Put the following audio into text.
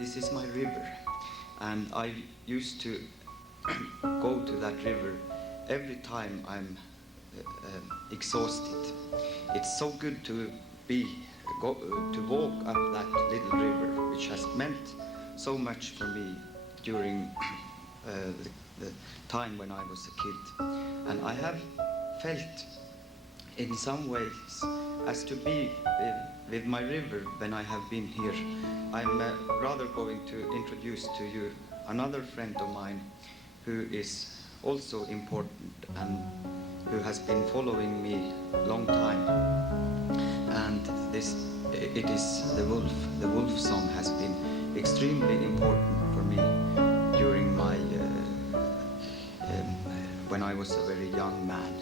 this is my river, and I used to go to that river every time I'm exhausted. It's so good to walk up that little river, which has meant so much for me during the time when I was a kid. And I have felt in some ways as to be with my river when I have been here. I'm rather going to introduce to you another friend of mine who is also important and who has been following me a long time. And it is the wolf. The wolf song has been extremely important for me during my when I was a very young man.